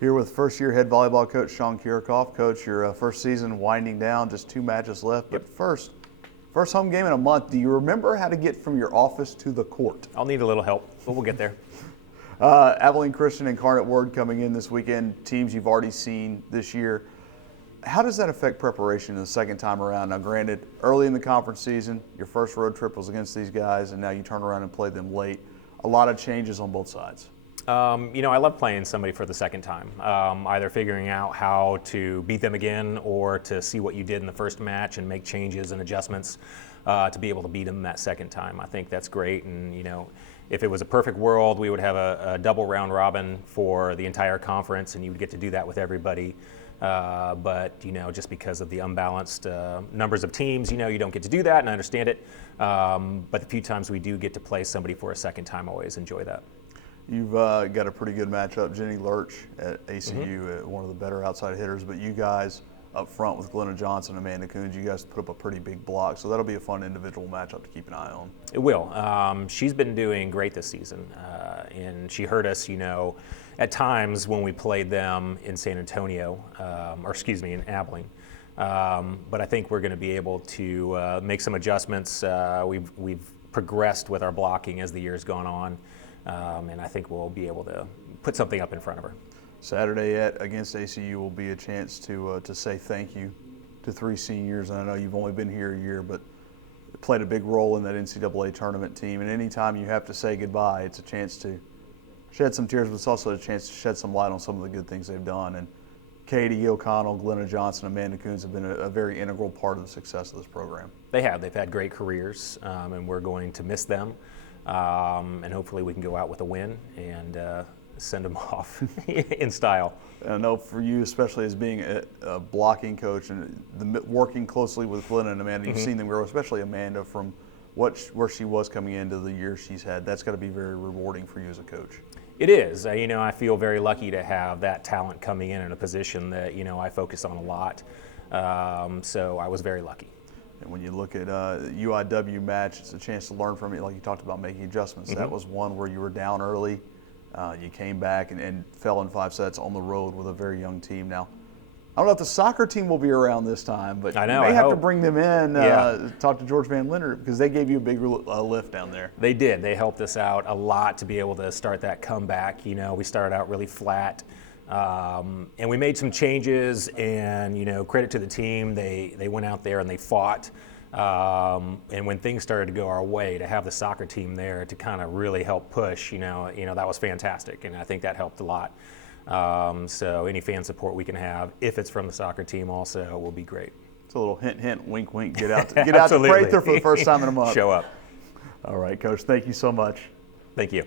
Here with first-year head volleyball coach Sean Kiracofe. Coach, your first season winding down, just 2 matches left. But first home game in a month. Do you remember how to get from your office to the court? I'll need a little help, but we'll get there. Abilene Christian and Incarnate Word coming in this weekend, teams you've already seen this year. How does that affect preparation the second time around? Now, granted, early in the conference season, your first road trip was against these guys, and now you turn around and play them late. A lot of changes on both sides. I love playing somebody for the second time, either figuring out how to beat them again or to see what you did in the first match and make changes and adjustments to be able to beat them that second time. I think that's great, and if it was a perfect world, we would have a double round robin for the entire conference, and you would get to do that with everybody. But just because of the unbalanced numbers of teams, you don't get to do that, and I understand it. But the few times we do get to play somebody for a second time, I always enjoy that. You've got a pretty good matchup. Jenny Lurch at ACU, one of the better outside hitters, but you guys up front with Glenna Johnson and Amanda Coons, you guys put up a pretty big block, so that'll be a fun individual matchup to keep an eye on. It will. She's been doing great this season, and she hurt us, at times when we played them in San Antonio, in Abilene. But I think we're going to be able to make some adjustments. We've progressed with our blocking as the year's gone on. And I think we'll be able to put something up in front of her. Saturday against ACU will be a chance to say thank you to 3 seniors. And I know you've only been here a year, but played a big role in that NCAA tournament team. And anytime you have to say goodbye, it's a chance to shed some tears, but it's also a chance to shed some light on some of the good things they've done. And Katie O'Connell, Glenna Johnson, Amanda Coons have been a very integral part of the success of this program. They have. They've had great careers, and we're going to miss them. And hopefully we can go out with a win and send them off in style. I know for you, especially as being a blocking coach and working closely with Glenna and Amanda, you've seen them grow, especially Amanda from where she was coming into the year she's had. That's got to be very rewarding for you as a coach. It is. I feel very lucky to have that talent coming in a position that, I focus on a lot. So I was very lucky. And when you look at UIW match, it's a chance to learn from it, like you talked about making adjustments. That was one where you were down early, you came back and fell in 5 sets on the road with a very young team. Now, I don't know if the soccer team will be around this time, but you may have to bring them in, talk to George Van Linder, because they gave you a big lift down there. They did. They helped us out a lot to be able to start that comeback. We started out really flat. And we made some changes, and credit to the team, they went out there and they fought. And when things started to go our way, to have the soccer team there to kind of really help push, that was fantastic, and I think that helped a lot. So any fan support we can have, if it's from the soccer team, also will be great. It's a little hint, hint, wink, wink. Get out to Prather for the first time in a month. Show up. All right, Coach. Thank you so much. Thank you.